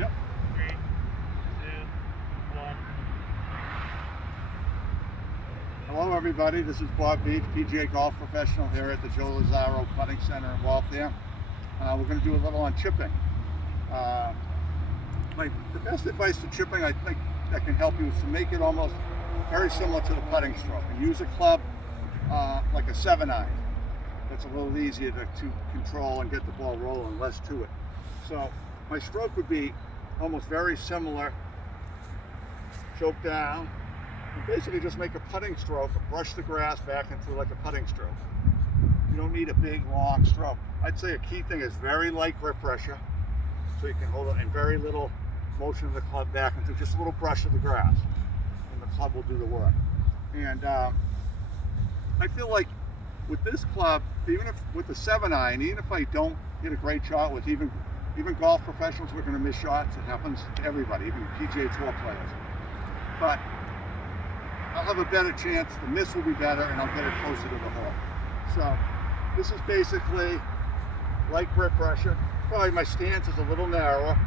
Yep. 3, 2, 1. Hello everybody, this is Bob Beach, PGA golf professional here at the Joe Lazaro Putting Center in Waltham. We're going to do a little on chipping. The best advice for chipping I think that can help you is to make it almost very similar to the putting stroke. And use a club like a 7-iron. That's a little easier to control and get the ball rolling, less to it. So my stroke would be almost very similar. Choke down. And basically just make a putting stroke or brush the grass back into like a putting stroke. You don't need a big long stroke. I'd say a key thing is very light grip pressure, so you can hold it, and very little motion of the club back into just a little brush of the grass, and the club will do the work. And I feel like with this club, even if with the 7-iron, even if I don't hit a great shot with even golf professionals, we're going to miss shots. It happens to everybody, even PGA Tour players. But I'll have a better chance, the miss will be better, and I'll get it closer to the hole. So this is basically light grip pressure. Probably my stance is a little narrower,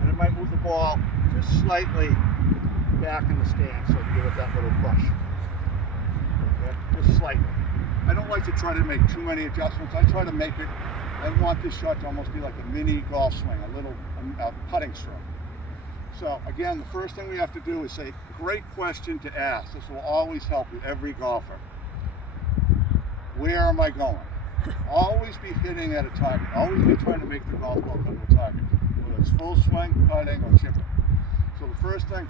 and it might move the ball just slightly back in the stance, so I can give it that little push. Okay, just slightly. I don't like to try to make too many adjustments. I try to make it, I want this shot to almost be like a mini golf swing, a putting stroke. So again, the first thing we have to do is say, great question to ask. This will always help you, every golfer. Where am I going? Always be hitting at a target. Always be trying to make the golf ball come to a target, whether it's full swing, putting, or chipping. So the first thing,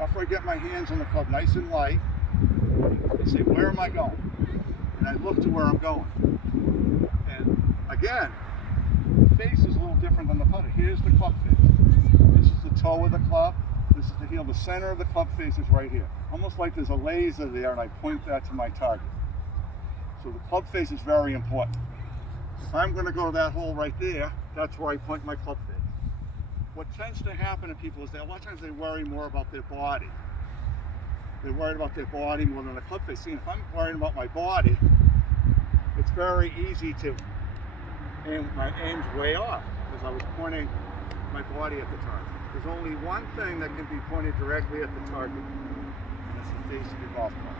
after I get my hands on the club nice and light, I say, where am I going? And I look to where I'm going. And again, the face is a little different than the putter. Here's the club face. This is the toe of the club. This is the heel. The center of the club face is right here. Almost like there's a laser there, and I point that to my target. So the club face is very important. If I'm going to go to that hole right there, that's where I point my club face. What tends to happen to people is that a lot of times they worry more about their body. They're worried about their body more than the club face. See, if I'm worrying about my body, it's very easy to aim. My aim's way off because I was pointing my body at the target. There's only one thing that can be pointed directly at the target, and that's the face of your golf club.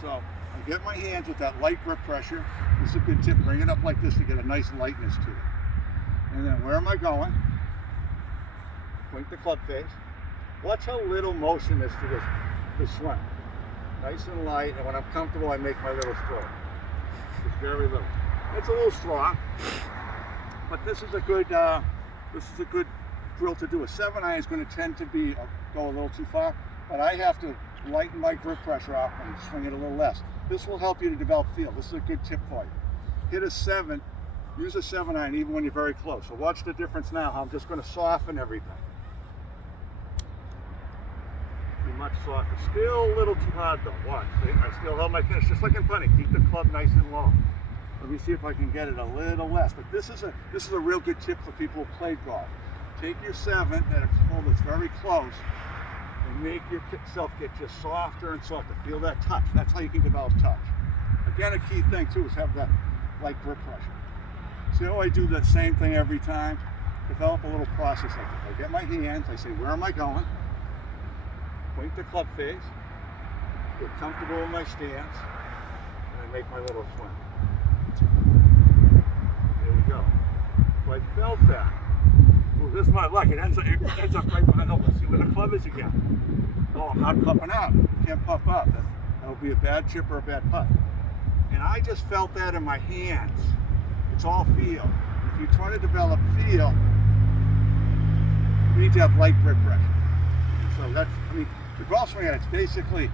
So I get my hands with that light grip pressure. This is a good tip. Bring it up like this to get a nice lightness to it. And then where am I going? Point the club face. Watch how little motion is to this swing. Nice and light, and when I'm comfortable, I make my little stroke. It's very little. It's a little strong, but this is a good drill to do. A 7-iron is going to tend to go a little too far, but I have to lighten my grip pressure off and swing it a little less. This will help you to develop feel. This is a good tip for you. Hit a 7, use a 7-iron even when you're very close. So watch the difference now, how I'm just going to soften everything. Be much softer. Still a little too hard though. Watch. See? I still hold my finish, just like in putting. Keep the club nice and low. Let me see if I can get it a little less. But this is a real good tip for people who play golf. Take your 7 at a hole that's very close, and make yourself get just softer and softer. Feel that touch. That's how you can develop touch. Again, a key thing too is have that light grip pressure. See how I do the same thing every time? Develop a little process like this. I get my hands, I say, where am I going? Point the club face, get comfortable in my stance, and I make my little swing. There we go. So I felt that. Well, this is my luck. It ends up right behind. Oh, let's see where the club is again. Oh, I'm not puffing up. You can't puff up. That would be a bad chip or a bad putt. And I just felt that in my hands. It's all feel. If you try to develop feel, you need to have light grip pressure. So that's, the golf swing, it's basically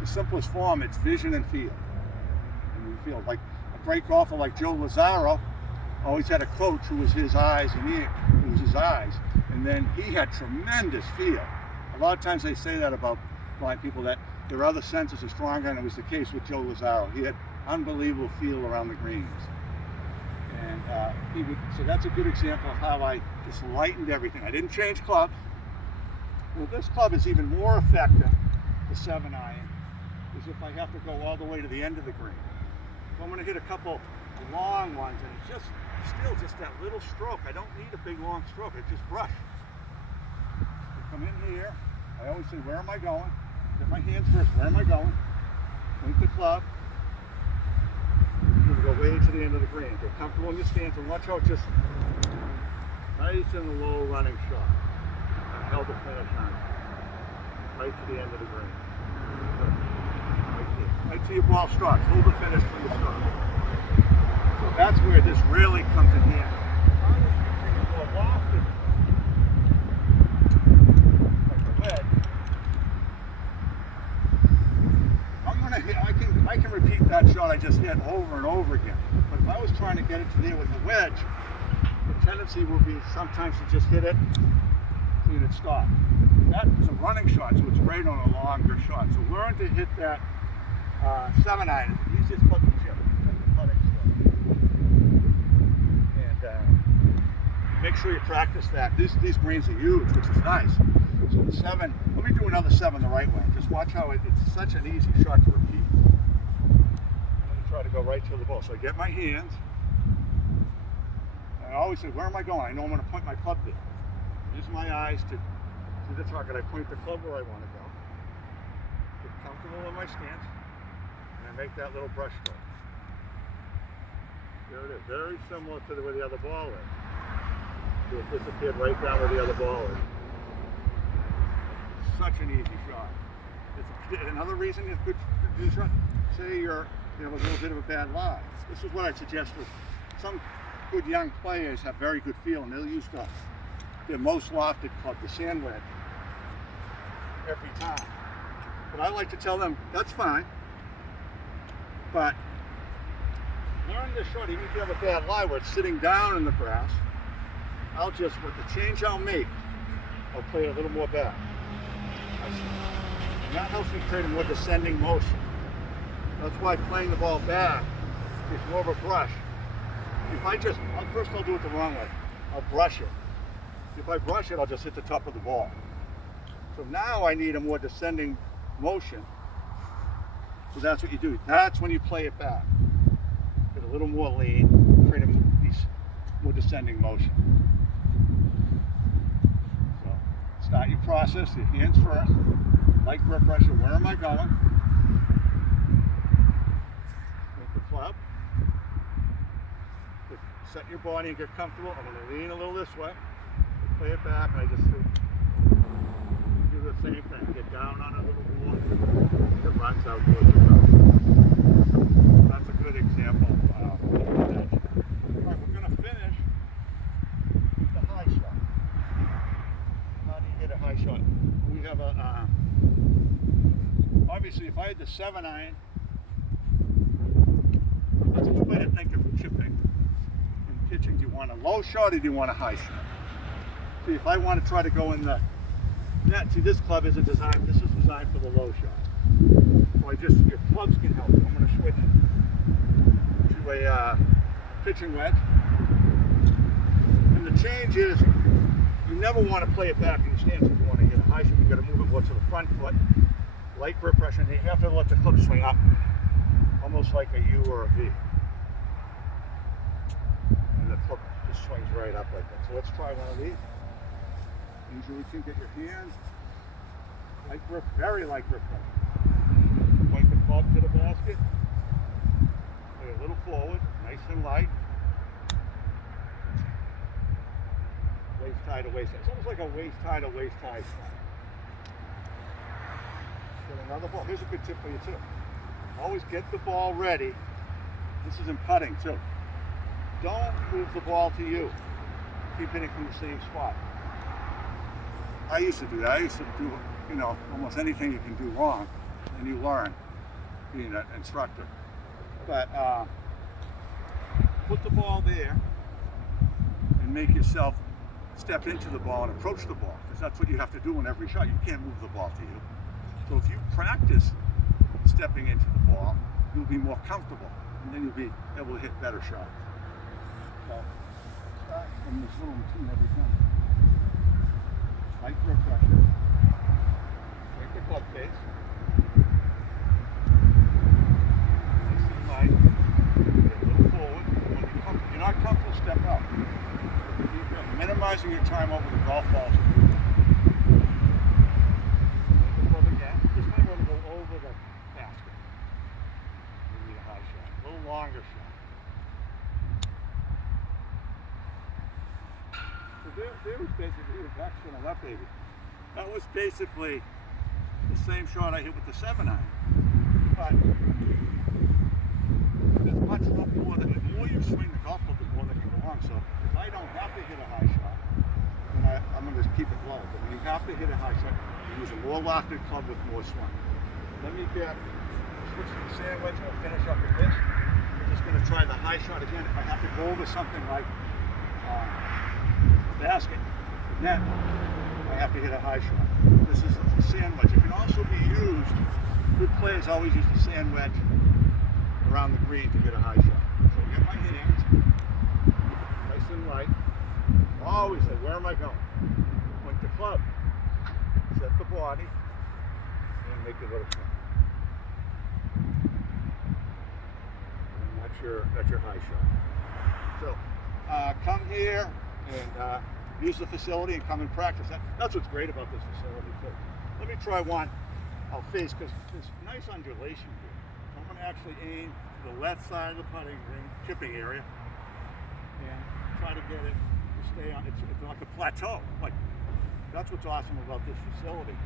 the simplest form. It's vision and feel. And you feel like a great golfer like Joe Lazaro always had a coach who was his eyes and ears. It was his eyes, and then he had tremendous feel. A lot of times they say that about blind people, that their other senses are stronger, and it was the case with Joe Lazaro. He had unbelievable feel around the greens, and so that's a good example of how I just lightened everything. I didn't change clubs. Well, this club is even more effective, the 7-iron, is if I have to go all the way to the end of the green. So I'm going to hit a couple long ones, and it's just still just that little stroke. I don't need a big long stroke. It's just brush. I come in here. I always say, where am I going? Get my hands first. Where am I going? Point the club. You're going to go way to the end of the green. Get comfortable in your stance and watch how it just nice and low running shot. I held the finish on right to the end of the green. Right to your ball starts. Hold the finish from the start. So that's where this really comes in handy. More lofted, like the wedge. I'm gonna hit. I can repeat that shot I just hit over and over again. But if I was trying to get it to there with the wedge, the tendency will be sometimes to just hit it, and it stop. That's a running shot, so it's great on a longer shot. So learn to hit that 7-iron. It's the easiest club to chip. And make sure you practice that. These greens are huge, which is nice. So the 7, let me do another 7 the right way. Just watch how it's such an easy shot to repeat. I'm going to try to go right to the ball. So I get my hands. And I always say, where am I going? I know I'm going to point my club there. Use my eyes to the target. I point the club where I want to go. Get comfortable in my stance. And I make that little brush stroke. There it is. Very similar to where the other ball is. It disappeared right down where the other ball is. Such an easy shot. Another reason it's good to do shot. Say you have a little bit of a bad lie. This is what I suggest with some good young players have very good feel, and they'll use their most lofted club, the sand wedge, every time. But I like to tell them, that's fine, but learn this shot, even if you have a bad lie where it's sitting down in the grass, with the change I'll make, I'll play it a little more back. And that helps me create a more descending motion. That's why playing the ball back is more of a brush. If I'll do it the wrong way. I'll brush it. If I brush it, I'll just hit the top of the ball. So now I need a more descending motion. So that's what you do. That's when you play it back. Get a little more lean, create a more descending motion. So start your process, your hands first. Light grip pressure, where am I going? With the club. Set your body and get comfortable. I'm going to lean a little this way. Play it back, and I just do the same thing. Get down on it a little more. It runs out towards the top. That's a good example. All right, we're going to finish with the high shot. How do you hit a high shot? We have obviously, if I had the 7-iron, that's a good way to think of chipping. Pitching, do you want a low shot or do you want a high shot? See, if I want to try to go in the net, see, this club isn't designed, this is designed for the low shot. So your clubs can help. I'm going to switch to a pitching wedge. And the change is, you never want to play it back in your stance if you want to hit a high shot. You've got to move it more to the front foot, light grip pressure, and you have to let the club swing up, almost like a U or a V. The club just swings right up like that. So let's try one of these. Use your routine, get your hands. Light grip, very light grip. Point the club to the basket. Play a little forward, nice and light. Waist high to waist high. It's almost like a waist high to waist high shot. Get another ball. Here's a good tip for you too. Always get the ball ready. This is in putting too. Don't move the ball to you. Keep hitting from the same spot. I used to do that. I used to do, almost anything you can do wrong, and you learn being an instructor. But put the ball there and make yourself step into the ball and approach the ball, because that's what you have to do in every shot. You can't move the ball to you. So if you practice stepping into the ball, you'll be more comfortable, and then you'll be able to hit better shots. So start from this little routine every time. Light grip pressure. Take the club face. Nice and light. Get a little forward. When you're not comfortable, step minimizing your time over the golf balls. Well, again, this time we're going to go over the basket. We need a high shot, a little longer shot. So there was basically the backspin on that baby. That was basically the same shot I hit with the 7-iron. But there's much more than the more you swing the golf club, the more they can go on. So if I don't have to hit a high shot, then I'm going to keep it low. But when you have to hit a high shot, you use a more lofted club with more swing. Let me switch to the sandwich and I'll finish up with this. We're just going to try the high shot again. If I have to go over something like the basket, the net, I have to hit a high shot. This is a sand wedge. It can also be used, good players always use the sand wedge around the green to get a high shot. So get my hands nice and light. Always say, where am I going? Point the club, set the body, and make a little swing. And that's your high shot. So come here and use the facility and come and practice. That's what's great about this facility too. Let me try one. I'll face, because there's nice undulation here. So I'm going to actually aim to the left side of the putting green, chipping area, and try to get it to stay on. It's like a plateau. That's what's awesome about this facility.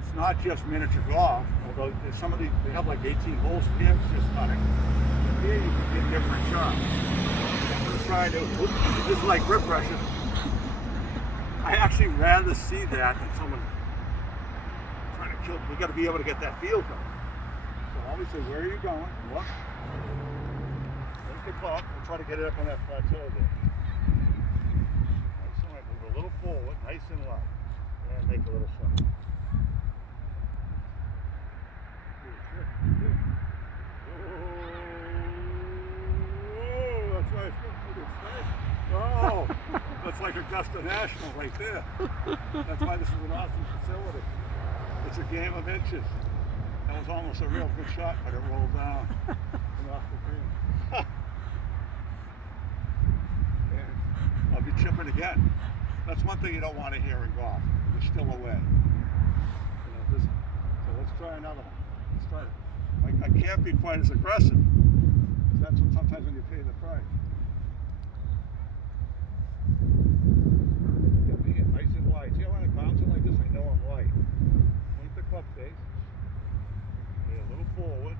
It's not just miniature golf, although there's they have like 18 holes here, it's just putting. But here you can get different shots. I'm going to try to, this is like grip pressure. I actually rather see that than someone trying to kill. We got to be able to get that feel going. So always say, where are you going? Look. Take the club. We'll try to get it up on that plateau there. Nice and light. Move a little forward, nice and light. And make a little swing. Oh, that's right. Oh, that's like Augusta National right there. That's why this is an awesome facility. It's a game of inches. That was almost a real good shot, but it rolled down and off the green. And I'll be chipping again. That's one thing you don't want to hear in golf. You're still away. So let's try another one. Let's try it. I can't be quite as aggressive. That's what sometimes when you pay the price. Nice and light. See how when I bounce it like this, I know I'm light. Point the club face. Lay a little forward.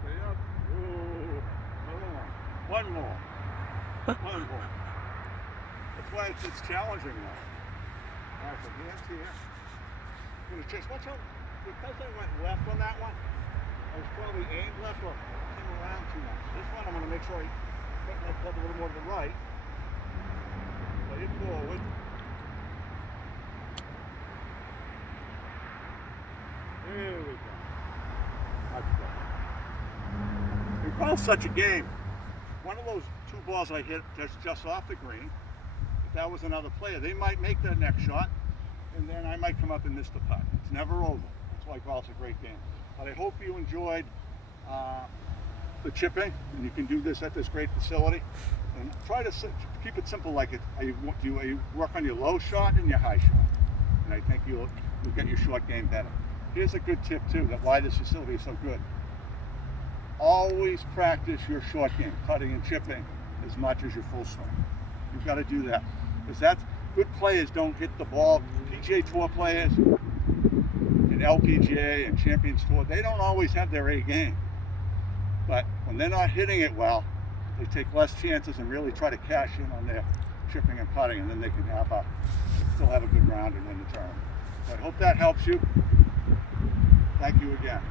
Stay up. Ooh, another one. One more. One more. That's why it's challenging now. All right, so hands here. I'm going to change. Watch out. Because I went left on that one, I was probably aimed left or came around too much. This one I'm going to make sure I put my club a little more to the right. Lay it forward. There we go. Much better. Golf's such a game. One of those two balls I hit just off the green, if that was another player, they might make their next shot, and then I might come up and miss the putt. It's never over. That's why golf's a great game. But I hope you enjoyed the chipping, and you can do this at this great facility. And try to keep it simple, like you work on your low shot and your high shot. And I think you'll get your short game better. Here's a good tip too, that why this facility is so good. Always practice your short game, putting and chipping, as much as your full swing. You've got to do that. Because good players don't hit the ball. PGA Tour players and LPGA and Champions Tour, they don't always have their A game. But when they're not hitting it well, they take less chances and really try to cash in on their chipping and putting, and then they can still have a good round and win the tournament. So I hope that helps you. Thank you again.